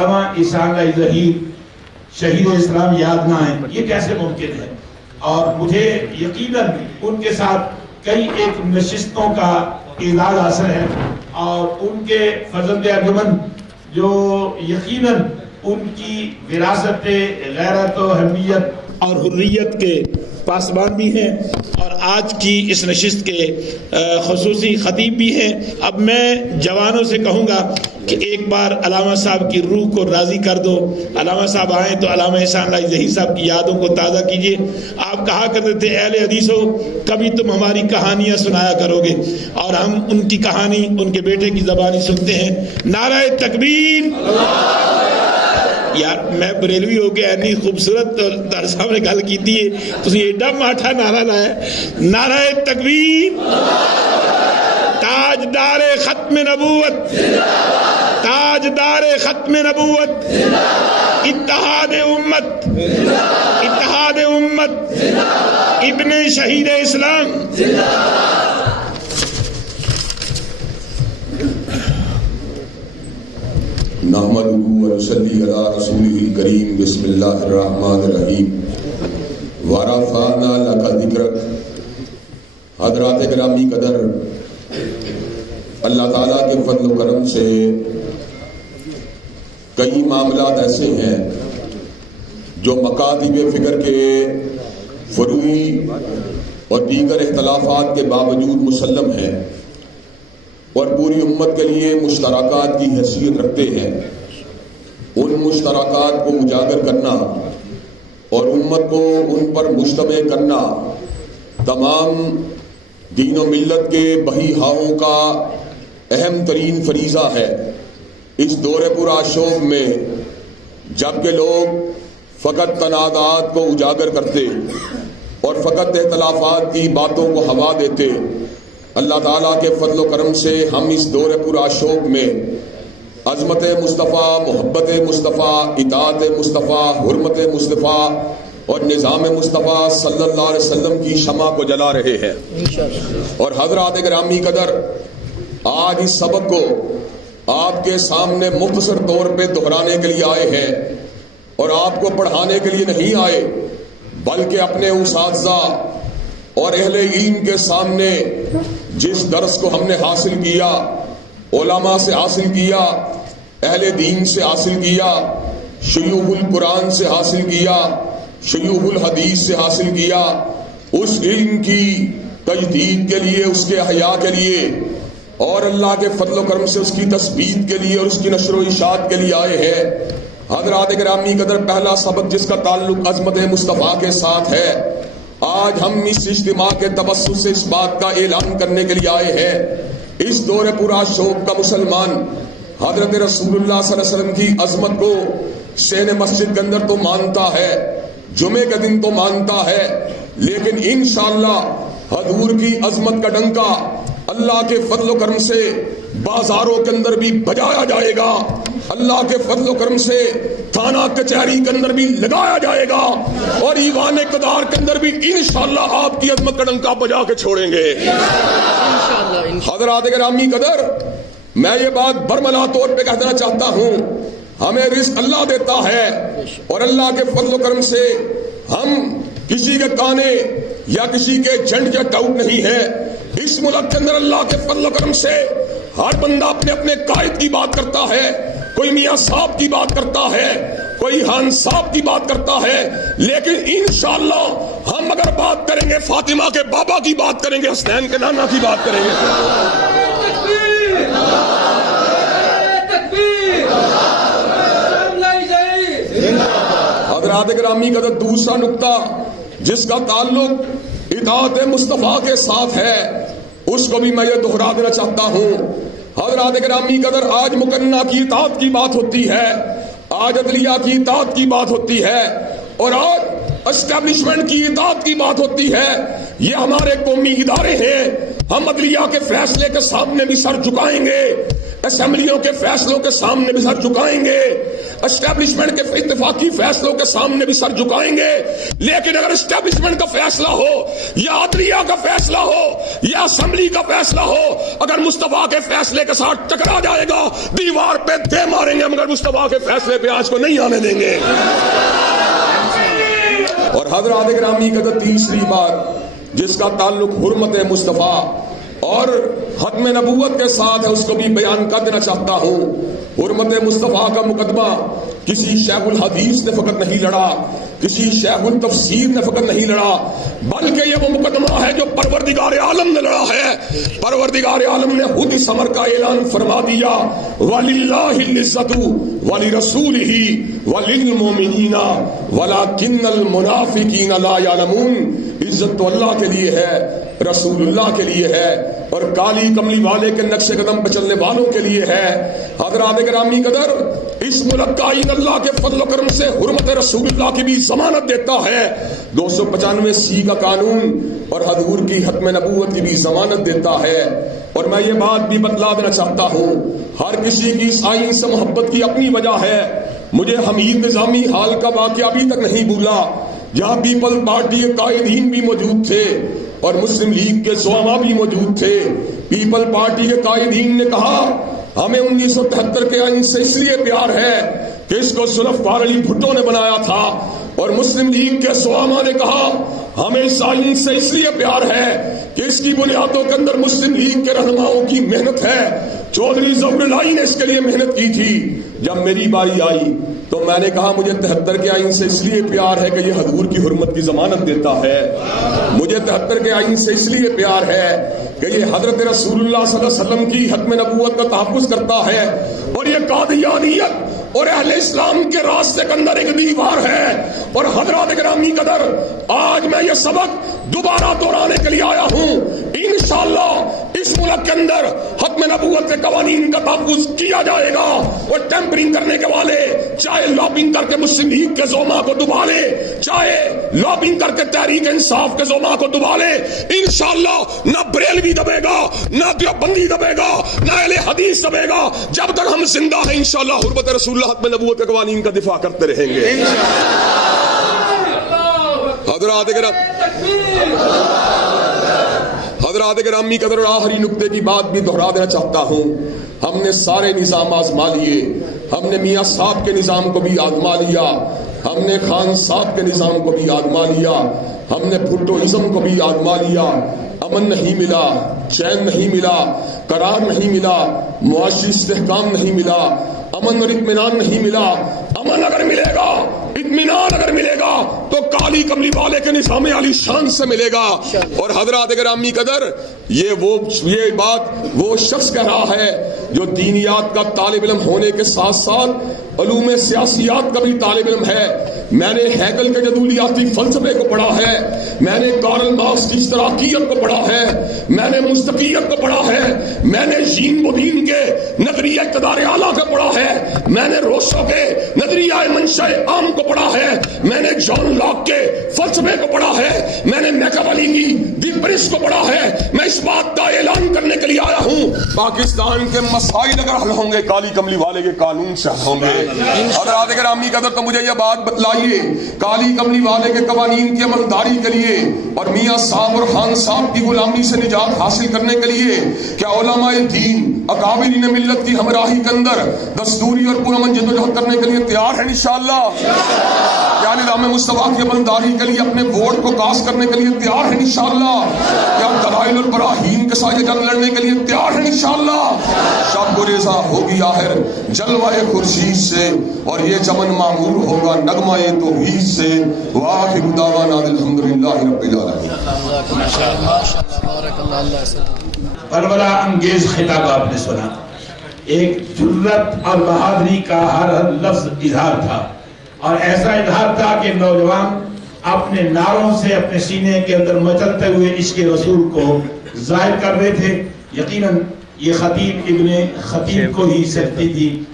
علامہ احسان اللہ ظہیر شہید اسلام یاد نہ آئیں، یہ کیسے ممکن ہے؟ اور مجھے یقیناً ان کے ساتھ کئی ایک نشستوں کا اعزاز حاصل ہے، اور ان کے فرزند انجمن جو یقیناً ان کی وراثت غیرت و حمیت اور حریت کے پاسبان بھی ہیں، اور آج کی اس نشست کے خصوصی خطیب بھی ہیں۔ اب میں جوانوں سے کہوں گا کہ ایک بار علامہ صاحب کی روح کو راضی کر دو، علامہ صاحب آئیں تو علامہ احسان اللہ ظہیر صاحب کی یادوں کو تازہ کیجئے۔ آپ کہا کرتے تھے اہل حدیثو کبھی تم ہماری کہانیاں سنایا کرو گے، اور ہم ان کی کہانی ان کے بیٹے کی زبانی سنتے ہیں۔ نعرہ تکبیر! یار میں بریلوی ہو کے اتنی خوبصورت در صاحب نے گل کی تھی، تسی ایڈا ماٹھا نعرہ لایا، نعرہ تکبیر! تاجدار ختم نبوت، تاجدار ختم نبوت، اتحاد امت، اتحاد امت، ابن شہید اسلام۔ نحمدہ ونصلی علی رسولہ الکریم، بسم اللہ الرحمن الرحیم۔ ورفعنا لک ذکرک۔ حضرات گرامی قدر، اللہ تعالیٰ کے فضل و کرم سے کئی معاملات ایسے ہیں جو مکاتب فکر کے فروعی اور دیگر اختلافات کے باوجود مسلم ہیں اور پوری امت کے لیے مشترکات کی حیثیت رکھتے ہیں۔ ان مشترکات کو اجاگر کرنا اور امت کو ان پر مجتمع کرنا تمام دین و ملت کے بہیہاؤں کا اہم ترین فریضہ ہے۔ اس دور پورا شوق میں جبکہ لوگ فقط تنازعات کو اجاگر کرتے اور فقط اختلافات کی باتوں کو ہوا دیتے، اللہ تعالیٰ کے فضل و کرم سے ہم اس دور پورا شوق میں عظمت مصطفیٰ، محبت مصطفیٰ، اطاعت مصطفیٰ، حرمت مصطفیٰ اور نظام مصطفیٰ صلی اللہ علیہ وسلم کی شمع کو جلا رہے ہیں۔ اور حضرات گرامی قدر، آج اس سبق کو آپ کے سامنے مختصر طور پہ دہرانے کے لیے آئے ہیں، اور آپ کو پڑھانے کے لیے نہیں آئے، بلکہ اپنے اساتذہ اور اہل علم کے سامنے جس درس کو ہم نے حاصل کیا، علماء سے حاصل کیا، اہل دین سے حاصل کیا، شیوخ القرآن سے حاصل کیا، شیوخ الحدیث سے حاصل کیا، اس علم کی تجدید کے لیے، اس کے احیاء کے لیے، اور اللہ کے فضل و کرم سے اس کی تثبیت کے لیے اور اس کی نشر و اشاعت کے لیے آئے ہیں۔ حضرات گرامی قدر، پہلا سبق جس کا تعلق عظمت مصطفیٰ کے ساتھ ہے، آج ہم اس اجتماع کے توسط سے اس بات کا اعلان کرنے کے لیے آئے ہیں۔ اس دور پورا شوق کا مسلمان حضرت رسول اللہ صلی اللہ علیہ وسلم کی عظمت کو شہن مسجد کے اندر تو مانتا ہے، جمعے کا دن تو مانتا ہے، لیکن انشاءاللہ حضور کی عظمت کا ڈنکا اللہ کے فضل و کرم سے بازاروں کے اندر بھی بجایا جائے گا، اللہ کے فضل و کرم سے تھانہ کچہری کے اندر بھی لگایا جائے گا، اور ایوان اقتدار کے اندر بھی انشاءاللہ آپ کی عظمت کا ڈنکا بجا کے چھوڑیں گے۔ حضرات گرامی قدر، میں یہ بات برملا طور پہ کہنا چاہتا ہوں، ہمیں رزق اللہ دیتا ہے، اور اللہ کے فضل و کرم سے ہم کسی کے کانے یا کسی کے جھنڈ یا ٹاؤٹ نہیں ہے۔ اس ملک کے اندر اللہ کے فضل و کرم سے ہر بندہ اپنے اپنے قائد کی بات کرتا ہے، کوئی میاں صاحب کی بات کرتا ہے، کوئی خان صاحب کی بات کرتا ہے، لیکن انشاءاللہ ہم اگر بات کریں گے فاطمہ کے بابا کی بات کریں گے، حسنین کے نانا کی بات کریں گے۔ حضرات گرامی کا دوسرا نقطہ جس کا تعلق اطاعت مصطفیٰ کے ساتھ ہے، اس کو بھی میں یہ دہرا دینا چاہتا ہوں۔ حضرات گرامی قدر، آج مکنہ کی اطاعت کی بات ہوتی ہے، آج عدلیہ کی اطاعت کی بات ہوتی ہے، اور آج اسٹیبلشمنٹ کی اطاعت کی بات ہوتی ہے۔ یہ ہمارے قومی ادارے ہیں، ہم عدلیہ کے فیصلے کے سامنے بھی سر جھکائیں گے، اسمبلیوں کے فیصلوں کے سامنے بھی سر جھکائیں گے، اسٹیبلشمنٹ کے اتفاقی فیصلوں کے سامنے بھی سر جھکائیں گے، لیکن اگر اسٹیبلشمنٹ کا فیصلہ ہو یا عدلیہ کا فیصلہ ہو یا اسمبلی کا فیصلہ ہو، اگر مصطفیٰ کے فیصلے کے ساتھ ٹکرا جائے گا دیوار پہ دے ماریں گے، مگر مصطفیٰ کے فیصلے پہ آج کو نہیں آنے دیں گے۔ اور حضرات گرامی کا تیسری بات جس کا تعلق حرمت مصطفیٰ اور ختم نبوت کے ساتھ ہے، اس کو بھی بیان کر دینا چاہتا ہوں۔ حرمت مصطفیٰ کا مقدمہ کسی شیخ الحدیث نے فقط نہیں لڑا، کسی شیخ التفسیر نے فقط نہیں لڑا، بلکہ یہ وہ مقدمہ ہے جو پروردگار عالم نے لڑا ہے۔ پروردگار عالم نے خود اس امر کا اعلان فرما دیا، وَلِلَّهِ الْعِزَّةُ وَلِرَسُولِهِ وَلِلْمُؤْمِنِينَ وَلَكِنَّ الْمُنَافِقِينَ لَا يَعْلَمُونَ۔ عزت تو اللہ کے لیے ہے، رسول اللہ کے لیے ہے، اور کالی کملی والے کے نقش قدم پہ چلنے والوں کے لیے ہے۔ حضرات گرامی قدر، اس ملک کا آئین اللہ کے فضل و کرم سے حرمت رسول اللہ کی بھی ضمانت دیتا ہے، 295C کا قانون اور حضور کی ختم نبوت کی بھی ضمانت دیتا ہے۔ اور میں یہ بات بھی بتلا دینا چاہتا ہوں، ہر کسی کی اس آئین سے محبت کی اپنی وجہ ہے۔ مجھے حمید نظامی حال کا واقعہ ابھی تک نہیں بھولا، جہاں پیپل پارٹی کے قائدین بھی موجود تھے اور مسلم لیگ کے زعماء بھی موجود تھے۔ پیپل پارٹی کے قائدین نے کہا ہمیں 1973 کے آئین سے اس لیے پیار ہے کہ اس کو ذوالفقار علی بھٹو نے بنایا تھا، اور مسلم لیگ کے زعماء نے کہا ہمیں اس آئین سے اس لیے پیار ہے کہ اس کی بنیادوں کے اندر مسلم لیگ کے رہنماؤں کی محنت ہے۔ چودھری ظفر الہی نے اس کے لیے محنت کی تھی۔ جب میری باری آئی تو میں نے کہا مجھے 73 کے آئین سے اس لیے پیار ہے کہ یہ حضور کی حرمت کی ضمانت دیتا ہے، مجھے 73 کے آئین سے اس لیے پیار ہے کہ یہ حضرت رسول اللہ صلی اللہ علیہ وسلم کی ختم نبوت کا تحفظ کرتا ہے، اور یہ قادیانیت اور اہل اسلام کے راستے کے اندر ایک دیوار ہے۔ اور حضرات گرامی قدر، آج میں یہ سبق دوبارہ دہرانے کے لیے آیا ہوں، انشاءاللہ اس ملک کے اندر ختم نبوت کے قوانین کا تحفظ کیا جائے گا، اور ٹیمپرنگ کرنے کے والے چاہے لابنگ کر کے مسلم لیگ کے زعماء کو دبا لے، چاہے لابنگ کر کے تحریک انصاف کے زعماء کو دبا لے، انشاءاللہ نہ بریلوی دبے گا، نہ دیوبندی دبے گا، نہ اہل حدیث دبے گا۔ جب تک ہم زندہ ہیں انشاءاللہ حرمت رسول اللہ ختم نبوت کے قوانین کا دفاع کرتے رہیں گے۔ حضرات گرامی قدر، اور آخری نقطے کی بات بھی دہرا دینا چاہتا ہوں، ہم نے سارے نظام آزما لیے، ہم نے میاں صاحب کے نظام کو بھی آزما لیا، ہم نے خان صاحب کے نظام کو بھی آزما لیا، ہم نے بھٹوازم کو بھی آزما لیا، امن نہیں ملا، چین نہیں ملا، قرار نہیں ملا، معاشی استحکام نہیں ملا، امن اور اطمینان نہیں ملا۔ امن اگر ملے گا، اطمینان اگر ملے گا تو کالی کملی والے کے نظام علی شان سے ملے گا۔ اور حضرات گرامی قدر، یہ بات وہ شخص کہہ رہا ہے جو دینیات کا طالب علم ہونے کے ساتھ ساتھ علوم سیاسیات کا بھی طالب علم ہے۔ میں نے ہیگل کے جدولیاتی فلسفے کو پڑھا ہے، میں نے کارل مارکس کی اشتراکیت کو پڑھا ہے، میں نے مصداقیت کو پڑھا ہے، میں نے جین بودین کے نظریہ اقتدار اعلیٰ کو پڑھا ہے، میں نے روسو کے نظریہ منشأ عام کو پڑھا ہے، میں نے جان لاک کے فلسفے کو پڑھا ہے، میں نے میکاویلی کی دی پرنس کو پڑھا ہے۔ میں اس بات کا اعلان کرنے کے لیے آیا ہوں، پاکستان کے مسائل اگر حل ہوں گے کالی کملی والے کے قانون سے حل ہوں گے۔ حضرات گرامی قدر، تو مجھے یہ بات بتلائیے، کالی کملی والے کے قوانین کی عملداری کے لیے اور میاں صاحب اور خان صاحب کی غلامی سے نجات حاصل کرنے کے لیے کیا علماء دین اکابرین ملت کی ہمراہی کے اندر دستوری اور پرامن جدوجہد کرنے کے لیے تیار ہیں انشاءاللہ؟ کیا نظام مصطفیٰ کی عملداری کے لیے اپنے ووٹ کو کاسٹ کرنے کے لیے تیار ہیں انشاءاللہ؟ کیا دلائل اور براہین کے ساتھ جنگ لڑنے کے لیے تیار ہیں انشاءاللہ؟ شب گریزہ ہوگی آخر جلوہ خورشید سے، اور یہ چمن معمور ہوگا نغمہ توحید سے۔ وآخر دعوانا الحمدللہ رب العالمین۔ کربلا انگیز خطاب آپ نے سنا، ایک جرت اور بہادری کا ہر لفظ اظہار تھا، اور ایسا اظہار تھا کہ نوجوان اپنے نعروں سے اپنے سینے کے اندر مچلتے ہوئے عشق رسول کو ظاہر کر رہے تھے۔ یقیناً یہ خطیب ابن خطیب کو ہی سکتی تھی۔